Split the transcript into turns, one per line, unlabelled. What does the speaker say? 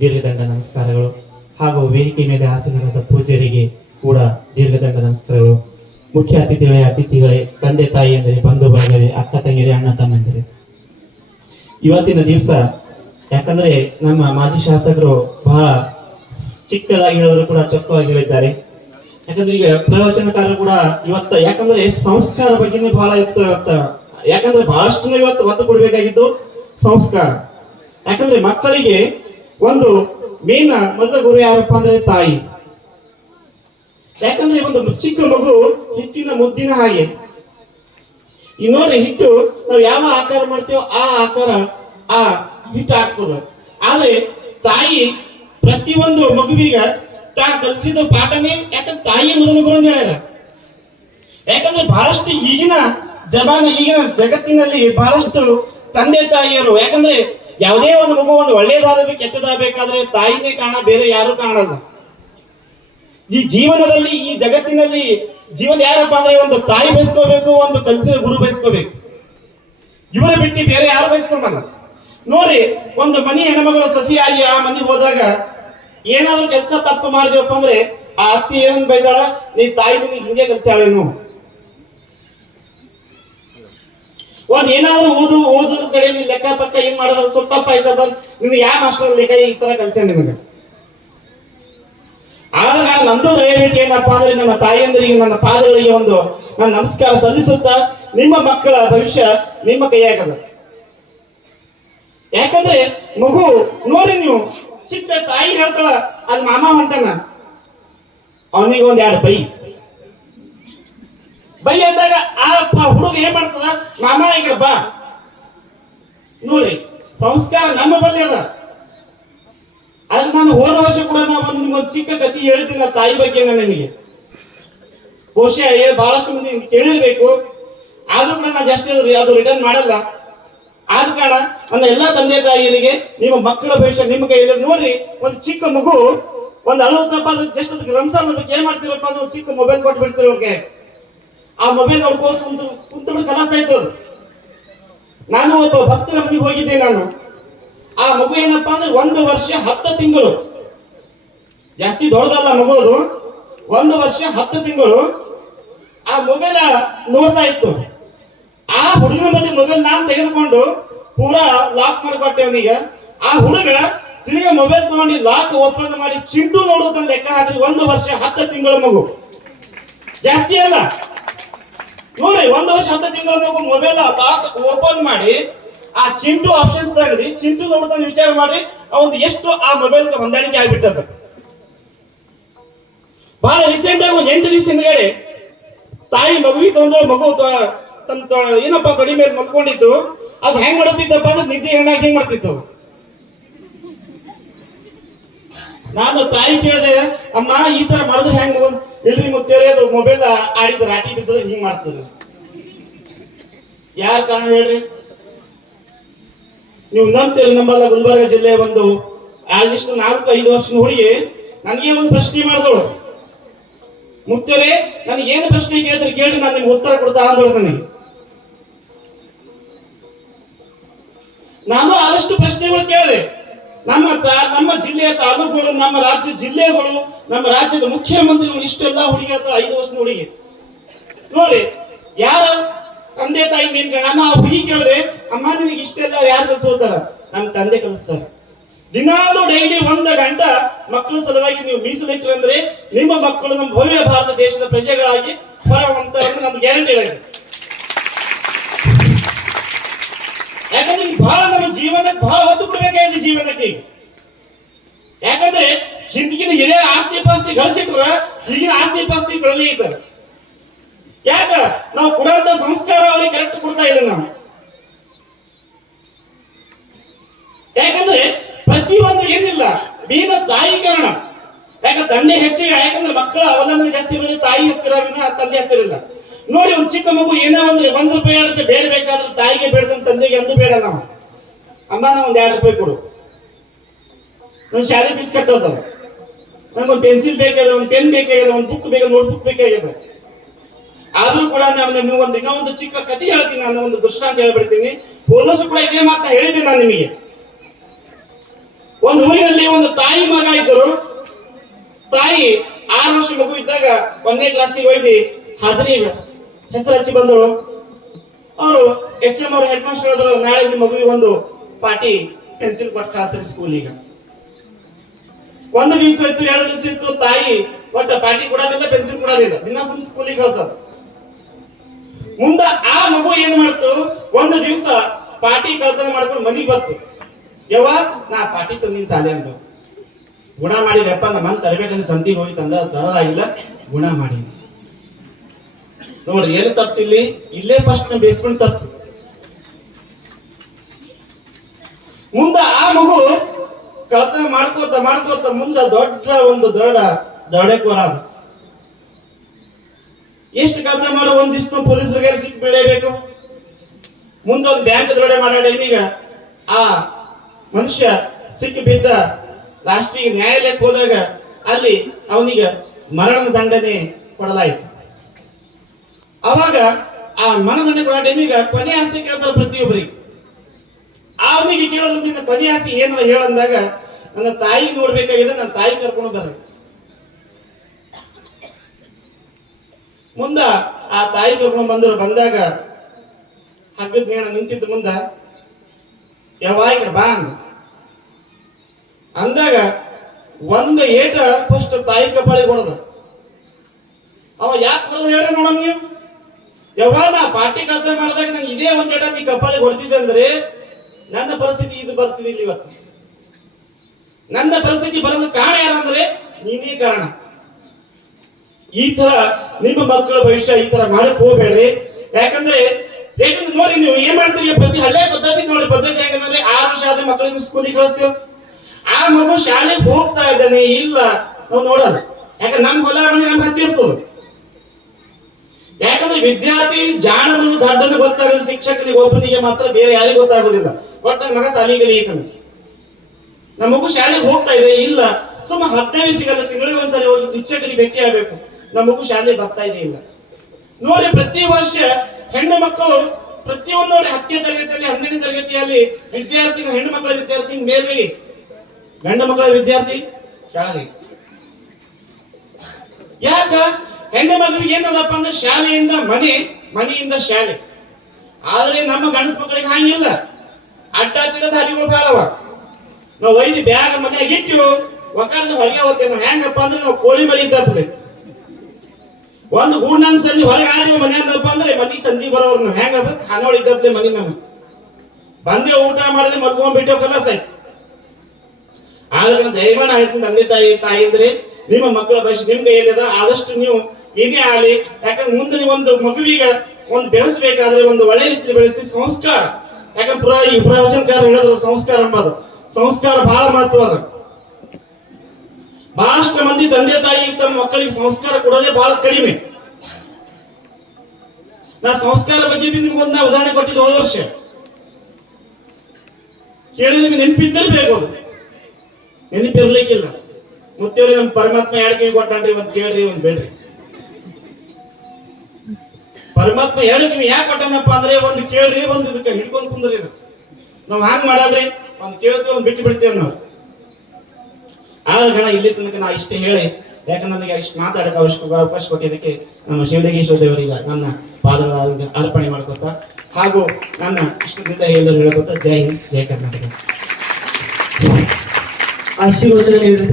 ದೀರ್ಘದಂಡ ನಮಸ್ಕಾರಗಳು. ಹಾಗೂ ವೇದಿಕೆ ಮೇಲೆ ಆಸೀನರಾದ ಪೂಜ್ಯರಿಗೆ ಕೂಡ ದೀರ್ಘದಂಡ ನಮಸ್ಕಾರಗಳು. ಮುಖ್ಯ ಅತಿಥಿಗಳೇ ಅತಿಥಿಗಳೇ, ತಂದೆ, ತಾಯಿ ಅಂದರೆ ಬಂಧು ಬಳಗವೇ ಅಕ್ಕ ತಂಗಿರೇ ಅಣ್ಣ ತಮ್ಮಂದಿರೇ. ಇವತ್ತಿನ ದಿವಸ, ಯಾಕಂದ್ರೆ ನಮ್ಮ ಮಾಜಿ ಶಾಸಕರು ಬಹಳ ಚಿಕ್ಕದಾಗಿ ಹೇಳಿದ್ರು ಕೂಡ, ಚೊಕ್ಕವಾಗಿ ಹೇಳಿದ್ದಾರೆ. ಯಾಕಂದ್ರೆ ಈಗ ಪ್ರವಚನಕಾರರು ಕೂಡ ಇವತ್ತ, ಯಾಕಂದ್ರೆ ಸಂಸ್ಕಾರ ಬಗ್ಗೆನೇ ಬಹಳ ಇತ್ತು ಇವತ್ತ. ಯಾಕಂದ್ರೆ ಬಹಳಷ್ಟು ಇವತ್ತು ಒತ್ತು ಕೊಡಬೇಕಾಗಿದ್ದು ಸಂಸ್ಕಾರ. ಯಾಕಂದ್ರೆ ಮಕ್ಕಳಿಗೆ ಒಂದು ಮೇನ್ ಮೊದಲ ಗುರು ಯಾರಪ್ಪ ಅಂದ್ರೆ ತಾಯಿ. ಯಾಕಂದ್ರೆ ಒಂದು ಚಿಕ್ಕ ಮಗು ಹಿಟ್ಟಿನ ಮುದ್ದಿನ ಹಾಗೆ. ಈ ನೋಡ್ರಿ ಹಿಟ್ಟು ನಾವು ಯಾವ ಆಕಾರ ಮಾಡ್ತೀವೋ ಆ ಆಕಾರ ಆ ಹಿಟ್ಟು ಆಗ್ತದ ಆದ್ರೆ ತಾಯಿ ಪ್ರತಿಯೊಂದು ಮಗುವಿಗ ತಾ ಕಲಿಸಿದ ಪಾಠನೇ ಯಾಕಂದ್ರೆ ತಾಯಿ ಮೊದಲ ಗುರು ಅಂತ ಹೇಳ್ಯಾರ. ಯಾಕಂದ್ರೆ ಬಹಳಷ್ಟು ಈಗಿನ ಜಮಾನ ಈಗಿನ ಜಗತ್ತಿನಲ್ಲಿ ಬಹಳಷ್ಟು ತಂದೆ ತಾಯಿಯರು ಯಾಕಂದ್ರೆ ಯಾವುದೇ ಒಂದು ಮಗು ಒಂದು ಒಳ್ಳೇದಾಗಬೇಕು ಕೆಟ್ಟದಾಗಬೇಕಾದ್ರೆ ತಾಯಿನೇ ಕಾರಣ, ಬೇರೆ ಯಾರು ಕಾಣಲ್ಲ. ಈ ಜೀವನದಲ್ಲಿ, ಈ ಜಗತ್ತಿನಲ್ಲಿ ಜೀವನ ಯಾರಪ್ಪ ಅಂದ್ರೆ ಒಂದು ತಾಯಿ ಬಯಸ್ಕೋಬೇಕು, ಒಂದು ಕಲಿಸಿದ ಗುರು ಬಯಸ್ಕೋಬೇಕು. ಇವರ ಬಿಟ್ಟು ಬೇರೆ ಯಾರು ಬಯಸ್ಕೊಂಬಲ್ಲ. ನೋಡ್ರಿ ಒಂದು ಮನಿ ಹೆಣ್ಮಗಳು ಸಸಿಯಾಗಿ ಆ ಮನೆಗೆ ಹೋದಾಗ ಏನಾದ್ರೂ ಕೆಲಸ ತಪ್ಪು ಮಾಡಿದೆವಪ್ಪ ಅಂದ್ರೆ, ಆ ಅತ್ತಿ ಏನ್ ಬೈದಾಳ? ನೀ ತಾಯಿ ನಿನಗೆ ಹಿಂಗೆ ಕಲ್ಸಾಳೇನು ಒಂದ್ ಏನಾದ್ರೂ ಓದು ಓದೋದ್ರ ಕಡೆ ನೀನ್ ಲೆಕ್ಕ ಪಕ್ಕ ಏನ್ ಮಾಡೋದ್ ಸ್ವಲ್ಪ ಆಯ್ತಾ ಬಂದ್ ನಿನ್ ಯಾವ ಮಾಸ್ಟರ್ ಲೆಕ್ಕ ಈ ತರ ಕಲ್ಸ್ಯಾನ ನಿಮಗೆ ಆದ ಕಾರಣ ನಂದು ದಯವಿಟ್ಟು ಏನಪ್ಪಾ ಅಂದ್ರೆ ನನ್ನ ತಾಯಿಯಂದರಿಗೆ ನನ್ನ ಪಾದಗಳಿಗೆ ಒಂದು ನಾನು ನಮಸ್ಕಾರ ಸಲ್ಲಿಸುತ್ತಾ ನಿಮ್ಮ ಮಕ್ಕಳ ಭವಿಷ್ಯ ನಿಮ್ಮ ಕೈಯಾಗದ. ಯಾಕಂದ್ರೆ ಮಗು ನೋಡಿ ನೀವು, ಚಿಕ್ಕ ತಾಯಿ ಹೇಳ್ತಾಳ, ಅದ್ ಮಾಮ ಹೊಂಟನ. ಅವನಿಗೆ ಒಂದ್ ಎರಡು ಬೈ. ಬೈ ಅಂದಾಗ ಆರಪ್ಪ ಹುಡುಗ ಏನ್ ಮಾಡ್ತದ? ಮಾಮ ಈಗ ಬಾ. ನೋಡಿ ಸಂಸ್ಕಾರ ನಮ್ಮ ಬಲ್ಲಿ ಅದ. ಅದಕ್ಕೆ ನಾನು ಹೋದ ವರ್ಷ ಕೂಡ ನಾ ಒಂದು ನಿಮ್ಗೊಂದು ಚಿಕ್ಕ ಕತಿ ಹೇಳ್ತೀನಿ ತಾಯಿ ಬಗ್ಗೆ ನಾನು ನಿಮಗೆ. ಬಹುಶಃ ಹೇಳಿ ಬಹಳಷ್ಟು ಮಂದಿ ಕೇಳಿರ್ಬೇಕು. ಆದ್ರೂ ಕೂಡ ನಾನು ಜಾಸ್ತಿ ಅದು ಅದು ರಿಟರ್ನ್ ಮಾಡಲ್ಲ. ಆದ ಕಾರಣ ನನ್ನ ಎಲ್ಲಾ ತಂದೆ ತಾಯಿಯರಿಗೆ, ನಿಮ್ಮ ಮಕ್ಕಳ ಭವಿಷ್ಯ ನಿಮ್ಮ ಕೈಯಲ್ಲಿ ನೋಡ್ರಿ, ಒಂದು ಚಿಕ್ಕ ಮಗು, ಒಂದು ಅಳುತ್ತಪ್ಪ ಅದಕ್ಕೆ ಜಸ್ಟ್ ಅದಕ್ಕೆ ರಂಸಾನ್ ಅದಕ್ಕೆ ಏನ್ ಮಾಡ್ತೀರಪ್ಪ ಅದು ಚಿಕ್ಕ ಮೊಬೈಲ್ ಕೊಟ್ಟು ಬಿಡ್ತೀರ ಅವ್ರಿಗೆ. ಆ ಮೊಬೈಲ್ ನೋಡ್ಕೋತ ಕುಂತು ಕುಂತು ಕಲಾಸ ಆಯ್ತು. ನಾನು ಒಬ್ಬ ಭಕ್ತರ ಮನೆಗೆ ಹೋಗಿದ್ದೆ ನಾನು. ಆ ಮಗು ಏನಪ್ಪಾ ಅಂದ್ರೆ ಒಂದು ವರ್ಷ ಹತ್ತು ತಿಂಗಳು. ಜಾಸ್ತಿ ದೊಡ್ಡದಲ್ಲ ಮಗು ಅದು. ಒಂದು ವರ್ಷ ಹತ್ತು ತಿಂಗಳು. ಆ ಮೊಬೈಲ್ ನೋಡ್ತಾ ಇತ್ತು. ಆ ಹುಡುಗನ ಬದಿ ಮೊಬೈಲ್ ನಾನು ತೆಗೆದುಕೊಂಡು ಪೂರಾ ಲಾಕ್ ಮಾಡಿಕೊಟ್ಟೆ ಅವನಿಗೆ. ಆ ಹುಡುಗ ತಿರುಗಿ ಮೊಬೈಲ್ ತಗೊಂಡು ಲಾಕ್ ಒಪ್ಪಂದ ಮಾಡಿ ಚಿಂಟು ನೋಡೋದನ್ನ ಲೆಕ್ಕ ಹಾಕಿ ಒಂದು ವರ್ಷ ಹತ್ತು ತಿಂಗಳು ಮಗು. ಜಾಸ್ತಿ ಅಲ್ಲ. ನೋಡಿ, ಒಂದು ವರ್ಷ, ಹತ್ತು ತಿಂಗಳ ಮೊಬೈಲ್ ಓಪನ್ ಮಾಡಿ, ಆ ಚಿಂಟು ಆಪ್ಷನ್ಸ್ ತೆಗೆದಿ, ಚಿಂಟು ನೋಡೋದನ್ನ ವಿಚಾರ ಮಾಡಿ ಅವನು ಎಷ್ಟು ಆ ಮೊಬೈಲ್ ಹೊಂದಾಣಿಕೆ ಆಗ್ಬಿಟ್ಟದ ಬಹಳ ರೀಸೆಂಟ್ ಆಗಿ ಒಂದ್ ಎಂಟು ದಿವಸ ಹಿಂದ್ಗಡೆ ತಾಯಿ ಮಗುವಿಗೆ ತೊಂದ್ರೆ, ಮಗು ತನ್ನ ಏನಪ್ಪ ಗಡಿ ಮೇಲೆ ಮಲ್ಕೊಂಡಿತ್ತು ಅದು ಹೆಂಗ್ ಮಾಡುತ್ತಿತ್ತಪ್ಪ ಅಂದ್ರೆ ನಿದ್ದೆ ಹೆಣ್ಣಾಗಿ ಹೆಂಗ್ ಮಾಡ್ತಿತ್ತು? ನಾನು ತಾಯಿ ಕೇಳಿದೆ, ಅಮ್ಮ, ಈ ತರ ಮಾಡಿದ್ರೆ ಹೆಂಗ್ ಇಲ್ರಿ ಮುತ್ತೇರಿ ಅದು ಮೊಬೈಲ್ ಆಡಿದ ರಾಟಿ ಬಿದ್ದದ್ರೆ ಹಿಂಗ್ ಮಾಡ್ತದೆ. ಯಾರ ಕಾರಣ ಹೇಳ್ರಿ? ನೀವು ನಂಬ್ತೀರಿ, ನಂಬಲ್ಲ, ಗುಲ್ಬರ್ಗ ಜಿಲ್ಲೆ ಒಂದು ಆಲ್ಮೋಸ್ಟ್ ನಾಲ್ಕು, ಐದು ವರ್ಷದ ಹುಡುಗಿ ನನಗೆ ಒಂದು ಪ್ರಶ್ನೆ ಮಾಡಿದಳು. ಮುತ್ತೇರೆ ನನಗೆ ಏನು ಪ್ರಶ್ನೆ ಕೇಳಿದ್ರೆ ಕೇಳಿ ನಾನು ನಿಮ್ಗೆ ಉತ್ತರ ಕೊಡ್ತಾ ಅಂದಳು ನನಗೆ ನಾನು ಆದಷ್ಟು ಪ್ರಶ್ನೆಗಳು ಕೇಳಿದೆ. ನಮ್ಮ ನಮ್ಮ ಜಿಲ್ಲೆಯ ತಾಲೂಕುಗಳು, ನಮ್ಮ ರಾಜ್ಯದ ಜಿಲ್ಲೆಗಳು, ನಮ್ಮ ರಾಜ್ಯದ ಮುಖ್ಯಮಂತ್ರಿಗಳು ಇಷ್ಟೆಲ್ಲ ಹುಡುಗಿ ಅಥವಾ ಐದು ವರ್ಷದ ಹುಡುಗಿ. ನೋಡಿ, ಯಾರ ತಂದೆ ತಾಯಿ ಮೇನ್ ನಾನು ಆ ಹುಡುಗಿ ಕೇಳಿದೆ ಅಮ್ಮ, ನಿನಗೆ ಇಷ್ಟೆಲ್ಲ ಯಾರು ಕಲಿಸೋತಾರ ನಮ್ಮ ತಂದೆ ಕಲಿಸ್ತಾರೆ. ದಿನಾಲು ಡೈಲಿ ಒಂದ ಗಂಟ ಮಕ್ಕಳ ಸಲುವಾಗಿ ನೀವು ಮೀಸಲಿಟ್ಟರೆ ಅಂದ್ರೆ, ನಿಮ್ಮ ಮಕ್ಕಳು ನಮ್ಮ ಭವ್ಯ ಭಾರತ ದೇಶದ ಪ್ರಜೆಗಳಾಗಿ ಹೊರವಂತ ನಮ್ಗೆ ಗ್ಯಾರಂಟಿ ಇದೆ ಯಾಕಂದ್ರೆ ಬಹಳ ನಮ್ಮ ಜೀವನಕ್ಕೆ ಬಹಳ ಹೊತ್ತು ಕೊಡ್ಬೇಕಾಗಿದೆ ಯಾಕಂದ್ರೆ ಹಿಂದಿನ ಹಿರಿಯರ ಆಸ್ತಿ ಪಾಸ್ತಿ ಗಳಿಸಿಟ್ರ ಈಗಿನ ಆಸ್ತಿ ಪಾಸ್ತಿ ಬೆಳೆದಿದ್ದಾರೆ ಯಾಕ? ನಾವು ಕೊಡುವಂತ ಸಂಸ್ಕಾರ ಅವ್ರಿಗೆ ಕರೆಕ್ಟ್ ಕೊಡ್ತಾ ಇಲ್ಲ ನಾವು. ಯಾಕಂದ್ರೆ ಪ್ರತಿಯೊಂದು ಏನಿಲ್ಲ ಬೀದ ತಾಯಿ ಕಾರಣ. ಯಾಕ? ತಂದೆ ಹೆಚ್ಚಿಗೆ, ಯಾಕಂದ್ರೆ ಮಕ್ಕಳ ಅವಲಂಬನೆ ಜಾಸ್ತಿ ಬಂದ್ರೆ ತಾಯಿ ಹತ್ತಿರ ತಂದೆ ಹತ್ತಿರಲ್ಲ ನೋಡಿ ಒಂದ್ ಚಿಕ್ಕ ಮಗು ಏನೋ ಒಂದ್ರೆ ಒಂದ್ ರೂಪಾಯಿ, ಎರಡು ರೂಪಾಯಿ ಬೇಡಬೇಕಾದ್ರೆ ತಾಯಿಗೆ ಬೇಡದಂತ ತಂದೆಗೆ ಅಂದು ಬೇಡ ನಾವು. ಅಮ್ಮ ನಾವು ಒಂದ್ ಎರಡು ರೂಪಾಯಿ ಕೊಡು. ನನ್ ಶಾಲೆ ಫೀಸ್ ಕಟ್ಟೋದವ ಒಂದು ಪೆನ್ಸಿಲ್ ಬೇಕಾಗ್ಯದ ಒಂದು ಪೆನ್ ಬೇಕಾಗ್ಯದ ಒಂದು ಬುಕ್ ಬೇಕಾದ ನೋಟ್ ಬುಕ್ ಬೇಕಾಗ್ಯದ ಆದ್ರೂ ಕೂಡ ನಾನು ನೀವು ಒಂದು, ಇನ್ನೂ ಒಂದು ಚಿಕ್ಕ ಕಥೆ ಹೇಳ್ತೀನಿ, ನಾನು ಒಂದು ದೃಷ್ಟಾಂತ ಹೇಳ್ಬಿಡ್ತೀನಿ. ಪೊಲೀಸ್ ಕೂಡ ಇದೇ ಮಾತ್ರ ಹೇಳಿದ್ದೆ ನಾನು ನಿಮಗೆ. ಒಂದು ಊರಿನಲ್ಲಿ ಒಂದು ತಾಯಿ ಮಗ ಇದ್ದರು. ತಾಯಿ ಆರು ವರ್ಷ ಮಗು ಇದ್ದಾಗ ಒಂದನೇ ಕ್ಲಾಸಿಗೆ ಒಯ್ದು ಹಾಜರಿ ಹೆಸರು ಹಚ್ಚಿ ಬಂದಳು. ಅವರು ಎಚ್ ಎಂ ಅವ್ರ ಹೆಡ್ ಮಾಸ್ಟರ್ ಹೇಳಿದ್ರು ನಾಳೆ ಮಗುವಿಗೆ ಒಂದು ಪಾಟಿ ಪೆನ್ಸಿಲ್ ಕೊಟ್ಟು ಕಳಿಸ್ರಿ ಸ್ಕೂಲಿಗೆ ಒಂದು ದಿವಸ ಇತ್ತು, ಎರಡು ದಿವಸ ಇತ್ತು, ತಾಯಿ ಒಟ್ಟ ಪಾಟಿ ಕೊಡೋದಿಲ್ಲ ಪೆನ್ಸಿಲ್ ಕೊಡೋದಿಲ್ಲ. ದಿನ ಸುಮ್ ಸ್ಕೂಲಿಗೆ ಕಳ್ಸೋದು ಮುಂದ ಆ ಮಗು ಏನ್ ಮಾಡ್ತು? ಒಂದು ದಿವಸ ಪಾಟಿ ಕಳ್ತನ ಮಾಡ್ಕೊಂಡು ಮನಿಗ್ ಬಂತು. ಯಾವಾಗ ನಾ ಪಾಟಿ ತಂದಿನ ಸಾಲೆ ಅಂತ ಗುಣ ಮಾಡಿದೆಪ್ಪ ನಮ್ಮ ತರಬೇಕಂದ್ರೆ ಸಂತಿಗೆ ಹೋಗಿ ತಂದ ತರದಾಗಿಲ್ಲ ಗುಣ ಮಾಡಿ ನೋಡ್ರಿ, ಎಲ್ಲಿ ತಪ್ಪು ಇಲ್ಲಿ? ಇಲ್ಲೇ ಫಸ್ಟ್ ಬೇಸ್ಕೊಂಡು ತಪ್ಪು ಮುಂದ ಆ ಮಗು ಕಳತನ ಮಾಡ್ಕೋತ ಮಾಡ್ಕೋತ ಮುಂದ ದೊಡ್ಡ ಒಂದು ದೊಡ್ಡ ದೊಡ್ಡಕೋರ ಅದು ಎಷ್ಟು ಕಳತನ ಮಾಡೋ ಒಂದ್ ದಿವ್ಸ ಪೊಲೀಸರಿಗೆ ಸಿಕ್ ಬೀಳಬೇಕು ಮುಂದೊಂದು ಬ್ಯಾಂಕ್ ದೊಡೆ ಟೈಮಿಗ ಆ ಮನುಷ್ಯ ಸಿಕ್ಕಿ ಬಿದ್ದ ಲಾಸ್ಟಿಗೆ ನ್ಯಾಯಾಲಯಕ್ಕೆ ಹೋದಾಗ ಅಲ್ಲಿ ಅವನಿಗೆ ಮರಣದ ದಂಡನೆ ಕೊಡಲಾಯಿತು. ಅವಾಗ ಆ ಮರಣದಂಡನೆ ಕೊಡ ಟೈಮಿಗ ಕೊನೆ ಆಸೆ ಕೇಳ್ತಾರೆ ಪ್ರತಿಯೊಬ್ಬರಿಗೆ. ಅವನಿಗೆ ಕೇಳೋದ್ರಿಂದ ಆಸೆ ಏನದ ಹೇಳಂದಾಗ ನನ್ನ ತಾಯಿ ನೋಡ್ಬೇಕಾಗಿದೆ, ನನ್ನ ತಾಯಿ ಕರ್ಕೊಂಡು ಬರ್ರಿ. ಮುಂದ ಆ ತಾಯಿ ಕರ್ಕೊಂಡು ಬಂದರು ಬಂದಾಗ, ಹಗ್ಗದ ನೇಣ ನಿಂತಿದ್ದ ಮುಂದ ಯಾವಾಗ ಬಾ ಅಂದ. ಅಂದಾಗ ಒಂದು ಏಟ ಫಸ್ಟ್ ತಾಯಿ ಕಪಾಳಿ ಕೊಡದ ಅವ ಯಾಕೆ ಕೊಡದ ಹೇಳ್ರಿ ನೋಡಮ್ ನೀವು? ಯಾವಾಗ ನಾ ಪಾರ್ಟಿ ಕಳ್ತ ಮಾಡಿದಾಗ ನಂಗೆ ಇದೇ ಒಂದು ಏಟ ನೀ ಕಪಾಳಿ ಹೊಡೆದಿದ್ದೆ ಅಂದ್ರೆ ನನ್ನ ಪರಿಸ್ಥಿತಿ ಇದು ಬರ್ತಿದ್ದಿಲ್ಲ ಇವತ್ತು. ನನ್ನ ಪರಿಸ್ಥಿತಿ ಬರಲು ಕಾರಣ ಯಾರಂದ್ರೆ ನೀನೇ ಕಾರಣ. ಈ ತರ ನಿಮ್ಮ ಮಕ್ಕಳ ಭವಿಷ್ಯ ಈ ತರ ಮಾಡಕ್ ಹೋಗ್ಬೇಡ್ರಿ. ಯಾಕಂದ್ರೆ ಯಾಕಂದ್ರೆ ನೋಡಿ ನೀವು ಏನ್ ಮಾಡ್ತೀರಿ ಪ್ರತಿ ಹಳ್ಳೆ ಪದ್ಧತಿ ನೋಡಿ, ಪದ್ಧತಿ ಯಾಕಂದ್ರೆ ಆರು ವರ್ಷ ಆದ ಮಕ್ಕಳಿಗೆ ಸ್ಕೂಲಿಗೆ ಕಳಿಸ್ತೇವೆ. ಆ ಮಗು ಶಾಲೆಗೆ ಹೋಗ್ತಾ ಇದ್ದಾನೆ, ಇಲ್ಲ, ನಾವು ನೋಡಲ್ಲ. ಯಾಕಂದ್ರೆ ನಮ್ ಹೊಲ ಮನೆ ನಮ್ಗೆ ಹತ್ತಿರ್ತದೆ ಯಾಕಂದ್ರೆ ವಿದ್ಯಾರ್ಥಿ ಜಾಣನು ದಡ್ಡನು ಗೊತ್ತಾಗದ ಶಿಕ್ಷಕನಿಗೆ, ಒಬ್ಬನಿಗೆ ಮಾತ್ರ ಬೇರೆ ಯಾರಿಗೂ ಗೊತ್ತಾಗೋದಿಲ್ಲ. ಒಟ್ಟು ನನ್ನ ಮಗ ಸಾಲಿಗೆ ಕಲಿಯಿತಾನೆ ನಮ್ಮ ಮಗು ಶಾಲೆಗೆ ಹೋಗ್ತಾ ಇದೆ, ಇಲ್ಲ. ಸುಮ್ಮ ಹದಿನೈದು ಸಿಗಲ್ಲ, ತಿಂಗಳಿಗೆ ಒಂದ್ಸಲ ಹೋಗಿ ಶಿಕ್ಷಕರಿಗೆ ಭೇಟಿ ಆಗ್ಬೇಕು. ನಮ್ಮ ಮಗು ಶಾಲೆಗೆ ಬರ್ತಾ ಇದೆ, ಇಲ್ಲ. ನೋಡಿ, ಪ್ರತಿ ವರ್ಷ ಹೆಣ್ಣು ಮಕ್ಕಳು ಪ್ರತಿಯೊಂದು ಹತ್ತನೇ ತರಗತಿಯಲ್ಲಿ, ಹನ್ನೆರಡನೇ ತರಗತಿಯಲ್ಲಿ ವಿದ್ಯಾರ್ಥಿ ಹೆಣ್ಣು ಮಕ್ಕಳ ವಿದ್ಯಾರ್ಥಿ ಮೇಲ್ಗೆ ಗಂಡು ಮಕ್ಕಳ ವಿದ್ಯಾರ್ಥಿ ಶಾಲೆ ಯಾಕ? ಹೆಣ್ಣು ಮಕ್ಕಳಿಗೆ ಏನದಪ್ಪ ಅಂದ್ರೆ ಶಾಲೆಯಿಂದ ಮನೆ, ಮನೆಯಿಂದ ಶಾಲೆ. ಆದ್ರೆ ನಮ್ಮ ಗಂಡಸ ಮಕ್ಕಳಿಗೆ ಹಂಗಿಲ್ಲ. ಅಡ್ಡ ತಿಡದ ಹರಿಗಳು ಬಾಳವ ನಾವು ಒಯ್ದು ಬ್ಯಾಗ್ ಮನೆಯಾಗ ಇಟ್ಟು ಒಕ್ಕಳದ ಹೊರಗೆ ಹೋಗ್ತೇವೆ ನಾವು ಹೆಂಗಪ್ಪ ಅಂದ್ರೆ ನಾವು ಕೋಳಿ ಮರಿ ತಪ್ಪದೆ ಒಂದು ಗೂಡ್ನ ಸಂಜೆ ಹೊರಗೆ ಆದಿವ ಮನೆ ಅಂದಪ್ಪ ಅಂದ್ರೆ ಮದಿ ಸಂಜೆ ಬರೋರು ನಾವು ಹೆಂಗದ ಖಾನಾವಳಿ ಇದ್ದಪ್ಲೆ ಮನಿ ನಮ್ಗೆ ಬಂದೇ ಊಟ ಮಾಡಿದ್ರೆ ಮಲ್ಕೊಂಡ್ ಬಿಟ್ಟು ಕಲಾಸ ಆಯ್ತು. ಆದ್ರೆ ದಯಮಾನ ಆಯ್ತು ತಂದೆ ತಾಯಿ ತಾಯಿ ಅಂದ್ರೆ ನಿಮ್ಮ ಮಕ್ಕಳ ಭವಿಷ್ಯ ನಿಮ್ ಕೈಯಲ್ಲಿದೆ ಆದಷ್ಟು ನೀವು ಇದೇ ಆಗಲಿ. ಯಾಕಂದ್ರೆ ಮುಂದೆ ಒಂದು ಮಗುವಿಗೆ ಒಂದು ಬೆಳೆಸಬೇಕಾದ್ರೆ ಒಂದು ಒಳ್ಳೆ ರೀತಿ ಬೆಳೆಸಿ ಸಂಸ್ಕಾರ. ಯಾಕಂದ್ರೆ ಈ ಪ್ರವಚನಕಾರ ಹೇಳಿದ್ರು ಸಂಸ್ಕಾರ ಎಂಬುದು. ಸಂಸ್ಕಾರ ಬಹಳ ಮಹತ್ವ ಅದ. ಬಹಳಷ್ಟು ಮಂದಿ ತಂದೆ ತಾಯಿ ತಮ್ಮ ಮಕ್ಕಳಿಗೆ ಸಂಸ್ಕಾರ ಕೊಡೋದೇ ಬಹಳ ಕಡಿಮೆ. ನಾ ಸಂಸ್ಕಾರ ಬಗ್ಗೆ ಬಿ ಒಂದು ಉದಾಹರಣೆ ಕೊಟ್ಟಿದ್ದು ಹೋದ ವರ್ಷ. ಕೇಳಿದ್ರೆ ನಿಮ್ಗೆ ನೆನಪಿದ್ದಿರ್ಬೇಕು ಅದು ನೆನಪಿರ್ಲಿಕ್ಕಿಲ್ಲ. ಮುತ್ತೇವ್ರಿ ಪರಮಾತ್ಮ ಎರಡು ಕೊಟ್ಟಾನ್ರಿ ಒಂದ್ ಕೇಳ್ರಿ ಒಂದ್ ಬೇಡ್ರಿ. ಪರಮಾತ್ಮ ಹೇಳಕ್ ನೀವು ಯಾಕೆ ಕೊಟ್ಟನಪ್ಪ ಅಂದ್ರೆ ಒಂದು ಕೇಳ್ರಿ, ಒಂದು ಇದಕ್ಕೆ ಹಿಡ್ಕೊಂಡ್ ಕುಂದ್ರಿ ಇದು. ನಾವ್ ಹ್ಯಾಂಗ್ ಮಾಡಲ್ರಿ ಒಂದು ಕೇಳ್ತೀವಿ, ಒಂದು ಬಿಟ್ಟು ಬಿಡ್ತೀವಿ ನಾವು ಆಗ ಗಣ, ಇಲ್ಲಿ ತನಕ ನಾ ಇಷ್ಟೇ ಹೇಳಿ, ಯಾಕಂದ್ರೆ ನನಗೆ ಇಷ್ಟು ಮಾತಾಡಕ್ಕೆ ಅವಶ್ಯಕ ಅವಕಾಶ ಕೊಟ್ಟಿದ್ದಕ್ಕೆ ನಮ್ಮ ಶಿವಲಿಂಗೇಶ್ವರ ದೇವರಿಗೆ ನನ್ನ ಪಾದ ಅರ್ಪಣೆ ಮಾಡ್ಕೊತ, ಹಾಗೂ ನನ್ನ ಇಷ್ಟದಿಂದ ಎಲ್ಲರೂ ಹೇಳ್ಕೊತ, ಜೈ ಹಿಂದ್, ಜೈ ಕರ್ನಾಟಕ.
ಆಶೀರ್ವಚನ